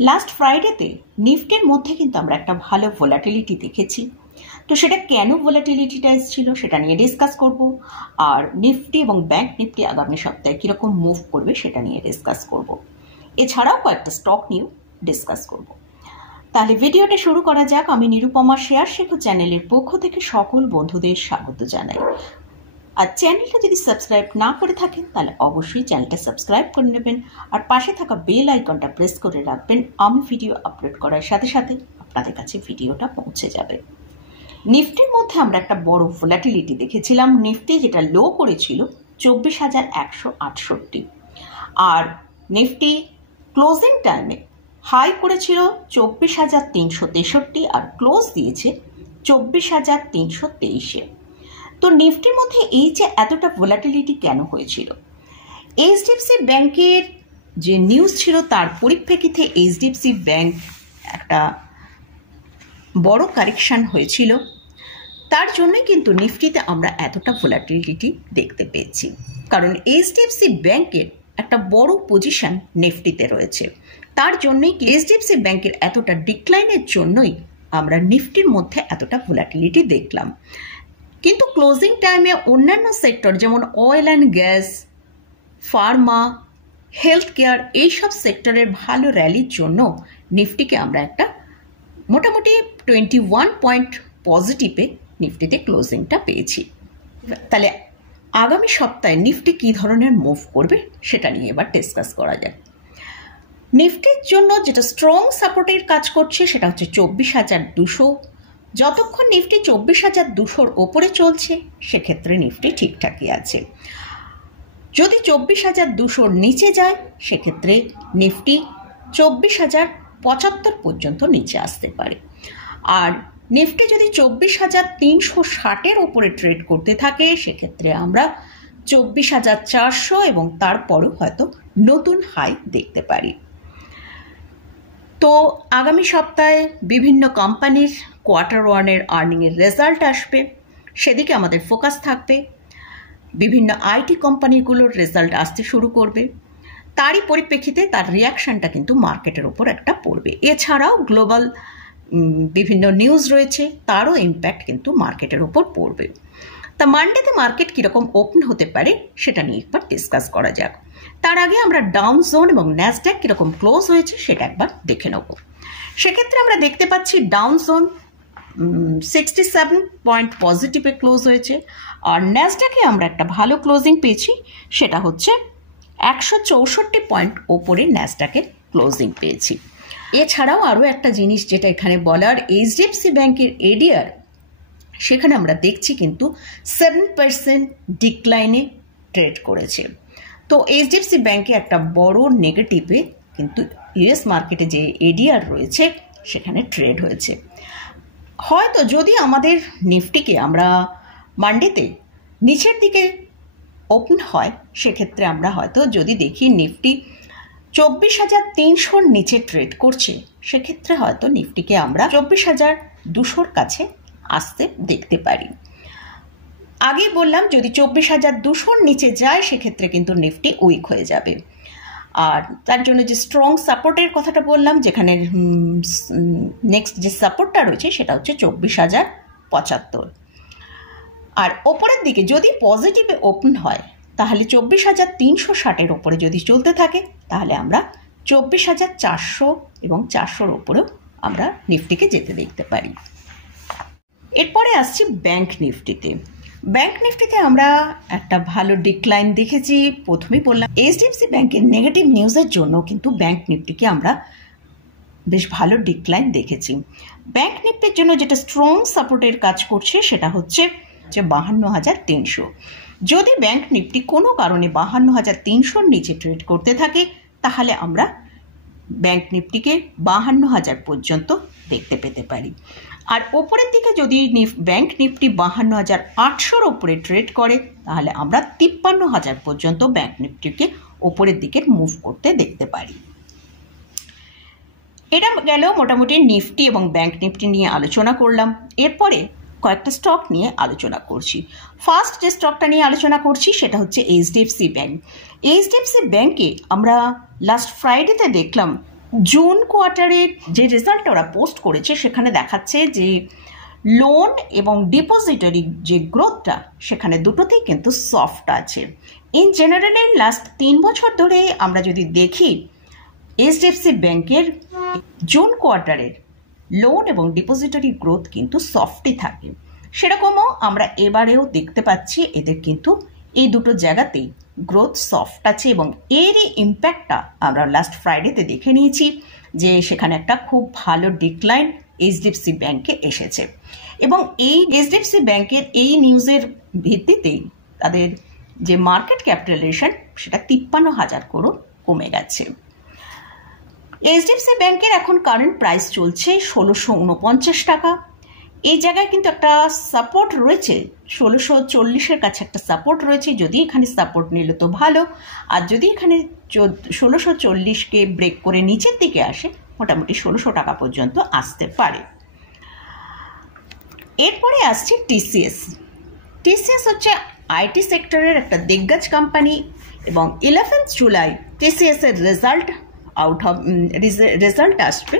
Last ফ্রাইডেতে নিফটির মধ্যে কিন্তু আমরা একটা ভালো ভোলাটিলিটি দেখেছি। তো সেটা কেন ভোলাটিলিটিটা এসেছিল সেটা নিয়ে ডিসকাস করব, আর নিফটি এবং ব্যাংক নিফটি আগামী সপ্তাহে কীরকম মুভ করবে সেটা নিয়ে ডিসকাস করব। এছাড়াও কয়েকটা স্টক নিয়েও ডিসকাস করব। তাহলে ভিডিওটা শুরু করা যাক। আমি নিরুপমা শেয়ার শেখো চ্যানেলের পক্ষ থেকে সকল বন্ধুদের স্বাগত জানাই। আর চ্যানেলটা যদি সাবস্ক্রাইব না করে থাকেন তাহলে অবশ্যই চ্যানেলটা সাবস্ক্রাইব করে নেবেন, আর পাশে থাকা বেল আইকনটা প্রেস করে রাখবেন। আমি ভিডিও আপলোড করার সাথে সাথে আপনাদের কাছে ভিডিওটা পৌঁছে যাবে। নিফটির মধ্যে আমরা একটা বড় ভোলাটিলিটি দেখেছিলাম। নিফটি যেটা লো করেছিল 24,168, আর নিফটি ক্লোজিং টাইমে হাই করেছিল 24,363 আর ক্লোজ দিয়েছে 24,323-এ। তো নিফটির মধ্যে এই যে এতটা ভোলাটিলিটি কেন হয়েছিল? এইচডিএফসি ব্যাংকের যে নিউজ ছিল তার পরিপ্রেক্ষিতে এইচডিএফসি ব্যাংক একটা বড় কারেকশন হয়েছিল, তার জন্যই কিন্তু নিফটিতে আমরা এতটা ভোলাটিলিটি দেখতে পেয়েছি। কারণ এইচডিএফসি ব্যাংকের একটা বড় পজিশন নিফটিতে রয়েছে, তার জন্যই এইচডিএফসি ব্যাংকের এতটা ডিক্লাইনের জন্যই আমরা নিফটির মধ্যে এতটা ভোলাটিলিটি দেখলাম। কিন্তু ক্লোজিং টাইমে অন্যান্য সেক্টর যেমন oil and gas, Pharma, health care এইসব সেক্টরের ভালো র্যালির জন্য নিফটিকে আমরা একটা মোটামুটি 21 পয়েন্ট পজিটিভে নিফটিতে ক্লোজিংটা পেয়েছি। তাহলে আগামী সপ্তাহে নিফটি কী ধরনের মুভ করবে সেটা নিয়ে এবার ডিসকাস করা যায়। নিফটির জন্য যেটা স্ট্রং সাপোর্টের কাজ করছে সেটা হচ্ছে 24,200। যতক্ষণ নিফটি 24,200-র ওপরে চলছে সেক্ষেত্রে নিফটি ঠিকঠাকই আছে। যদি 24,200-র নিচে যায় সেক্ষেত্রে নিফটি 24,075 পর্যন্ত নিচে আসতে পারে। আর নিফটি যদি 24,360-এর ওপরে ট্রেড করতে থাকে সেক্ষেত্রে আমরা 24,400 এবং তারপরও হয়তো নতুন হাই দেখতে পারি। তো আগামী সপ্তাহে বিভিন্ন কোম্পানির কোয়ার্টার ওয়ানের আর্নিংয়ের রেজাল্ট আসবে, সেদিকে আমাদের ফোকাস থাকবে। বিভিন্ন আইটি কোম্পানিগুলোর রেজাল্ট আসতে শুরু করবে, তারই পরিপ্রেক্ষিতে তার রিয়াকশানটা কিন্তু মার্কেটের ওপর একটা পড়বে। এছাড়াও গ্লোবাল বিভিন্ন নিউজ রয়েছে, তারও ইম্প্যাক্ট কিন্তু মার্কেটের ওপর পড়বে। তা মানডেতে মার্কেট কীরকম ওপেন হতে পারে সেটা নিয়ে একবার ডিসকাস করা যাক। তার আগে আমরা ডাউন জোন এবং ন্যাসড্যাক কীরকম ক্লোজ হয়েছে সেটা একবার দেখে নেব। সেক্ষেত্রে আমরা দেখতে পাচ্ছি ডাউন জোন 67 পয়েন্ট পজিটিভে ক্লোজ হয়েছে, আর ন্যাসড্যাকে আমরা একটা ভালো ক্লোজিং পেয়েছি, সেটা হচ্ছে 164 পয়েন্ট ওপরে ন্যাসড্যাকের ক্লোজিং পেয়েছি। এছাড়াও আরও একটা জিনিস যেটা এখানে বলার, এইচডিএফসি ব্যাংকের এডিআর সেখানে আমরা দেখছি কিন্তু 7% ডিক্লাইনে ট্রেড করেছে। তো এইচডিএফসি ব্যাংকে একটা বড় নেগেটিভে কিন্তু ইউএস মার্কেটে যে এডিআর রয়েছে সেখানে ট্রেড হয়েছে। হয়তো যদি আমাদের নিফটিকে আমরা মানডেতে নিচের দিকে ওপেন হয় সেক্ষেত্রে আমরা হয়তো যদি দেখি নিফটি 24,300-র নিচে ট্রেড করছে সেক্ষেত্রে হয়তো নিফটিকে আমরা 24,200-র কাছে আসতে দেখতে পারি। আগেই বললাম যদি 24,200-র নিচে যায় সেক্ষেত্রে কিন্তু নিফটি উইক হয়ে যাবে। আর তার জন্য যে স্ট্রং সাপোর্টের কথাটা বললাম, যেখানে নেক্সট যে সাপোর্টটা রয়েছে সেটা হচ্ছে 24,075। আর ওপরের দিকে যদি পজিটিভে ওপেন হয় তাহলে 24,360-এর ওপরে যদি চলতে থাকে তাহলে আমরা 24,400 এবং 400-র ওপরেও আমরা নিফটিকে যেতে দেখতে পারি। এরপরে আসছি ব্যাংক নিফটিতে। ব্যাংক নিফটিতে আমরা একটা ভালো ডিক্লাইন দেখেছি। প্রথমেই বললাম এইচডিএফসি ব্যাংকের নেগেটিভ নিউজের জন্য কিন্তু ব্যাংক নিফটিকে আমরা বেশ ভালো ডিক্লাইন দেখেছি। ব্যাংক নিফটির জন্য যেটা স্ট্রং সাপোর্টের কাজ করছে সেটা হচ্ছে 52,300। যদি ব্যাংক নিফটি কোনো কারণে 52,300-র নিচে ট্রেড করতে থাকে তাহলে আমরা ব্যাংক নিফটিকে 52,000 পর্যন্ত দেখতে পেতে পারি। আর ওপরের দিকে যদি ব্যাংক নিফটি 52,800-র ওপরে ট্রেড করে তাহলে আমরা 53,000 পর্যন্ত ব্যাংক নিফটিকে ওপরের দিকে মুভ করতে দেখতে পারি। এটা গেল মোটামুটি নিফটি এবং ব্যাংক নিফটি নিয়ে আলোচনা করলাম। এরপরে কয়েকটা স্টক নিয়ে আলোচনা করছি। ফার্স্ট যে স্টকটা নিয়ে আলোচনা করছি সেটা হচ্ছে এইচডিএফসি ব্যাংক। এইচডিএফসি ব্যাংকে আমরা লাস্ট ফ্রাইডেতে দেখলাম জুন কোয়ার্টারের যে রেজাল্টটা ওরা পোস্ট করেছে সেখানে দেখাচ্ছে যে লোন এবং ডিপোজিটরি যে গ্রোথটা সেখানে দুটোতেই কিন্তু সফট আছে। ইন জেনারেল লাস্ট 3 বছর ধরে আমরা যদি দেখি এইচডিএফসি ব্যাংকের জুন কোয়ার্টারের লোন এবং ডিপোজিটরি গ্রোথ কিন্তু সফটই থাকে, সেরকমও আমরা এবারেও দেখতে পাচ্ছি এদের কিন্তু এই দুটো জায়গাতেই গ্রোথ সফট আছে এবং এরই ইম্প্যাক্টটা আমরা লাস্ট ফ্রাইডেতে দেখে নিয়েছি যে সেখানে একটা খুব ভালো ডিক্লাইন এইচডিএফসি ব্যাংকে এসেছে এবং এই এইচডিএফসি ব্যাংকের এই নিউজের ভিত্তিতেই তাদের যে মার্কেট ক্যাপিটালাইজেশন সেটা 53,000 করোড় কমে গেছে। এইচডিএফসি ব্যাংকের এখন কারেন্ট প্রাইস চলছে 1649 টাকা। এই জায়গায় কিন্তু একটা সাপোর্ট রয়েছে, 1640-এর কাছে একটা সাপোর্ট রয়েছে। যদি এখানে সাপোর্ট নিল তো ভালো, আর যদি এখানে 1640-কে ব্রেক করে নিচের দিকে আসে মোটামুটি 1600 টাকা পর্যন্ত আসতে পারে। এরপরে আসছে টিসিএস। টিসিএস হচ্ছে আইটি সেক্টরের একটা দিগ্গজ কোম্পানি এবং 11 জুলাই টিসিএস এর রেজাল্ট আসবে।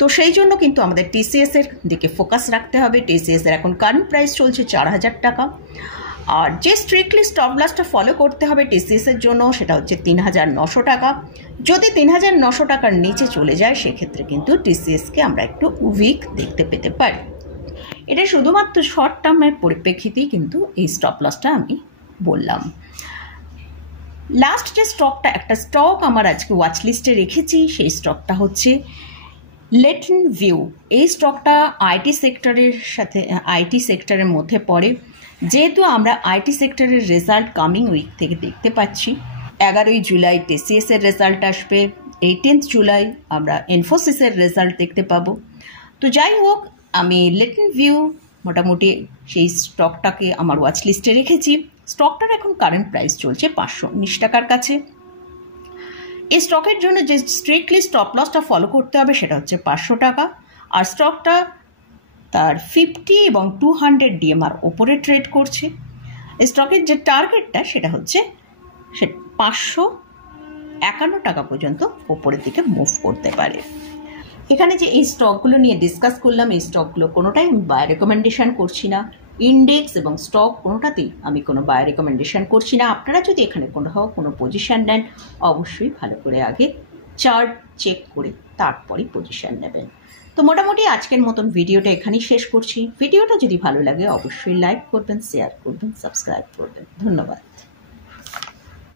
তো সেই জন্য কিন্তু আমাদের টিসিএস এর দিকে ফোকাস রাখতে হবে। টিসিএস এর এখন কারেন্ট প্রাইস চলছে 4000 টাকা, আর যে স্ট্রিক্টলি স্টপ লসটা ফলো করতে হবে টিসিএস এর জন্য সেটা হচ্ছে 3900 টাকা। যদি 3900 টাকার নিচে চলে যায় সেক্ষেত্রে কিন্তু টিসিএসকে আমরা একটু উইক দেখতে পেতে পারি। এটা শুধুমাত্র শর্ট টার্মের পরিপ্রেক্ষিতেই কিন্তু এই স্টপ লসটা আমি বললাম। লাস্ট যে স্টকটা, একটা স্টক আমার আজকে ওয়াচ লিস্টে রেখেছি, সেই স্টকটা হচ্ছে লেটন ভিউ। এই স্টকটা আইটি সেক্টরের মধ্যে পড়ে। যেহেতু আমরা আইটি সেক্টরের রেজাল্ট কামিং উইক থেকে দেখতে পাচ্ছি, 11ই জুলাই টিসিএস এর রেজাল্ট আসবে, 18th জুলাই আমরা ইনফোসিসের রেজাল্ট দেখতে পাবো। তো যাই হোক, আমি লেটন ভিউ মোটামুটি সেই স্টকটাকে আমার ওয়াচ লিস্টে রেখেছি। স্টকটার এখন কারেন্ট প্রাইস চলছে 519 টাকার কাছে। এই স্টকের জন্য যে স্ট্রিক্টলি স্টপ লসটা ফলো করতে হবে সেটা হচ্ছে 500 টাকা, আর স্টকটা তার 50 এবং 200 ডিএমআর ওপরে ট্রেড করছে। এই স্টকের যে টার্গেটটা সেটা হচ্ছে 551 টাকা পর্যন্ত ওপরের দিকে মুভ করতে পারে। এখানে যে এই স্টকগুলো নিয়ে ডিসকাস করলাম, এই স্টকগুলো কোনোটাই আমি বাই রেকমেন্ডেশন করছি না। ইন্ডেক্স এবং স্টক কোনোটাতেই আমি কোনো বাই রেকমেন্ডেশন করছি না। আপনারা যদি এখানে কোনো পজিশন নেন অবশ্যই ভালো করে আগে চার্ট চেক করে তারপরে পজিশন নেবেন। তো মোটামুটি আজকের মতন ভিডিওটা এখানেই শেষ করছি। ভিডিওটা যদি ভালো লাগে অবশ্যই লাইক করবেন, শেয়ার করবেন, সাবস্ক্রাইব করবেন। ধন্যবাদ।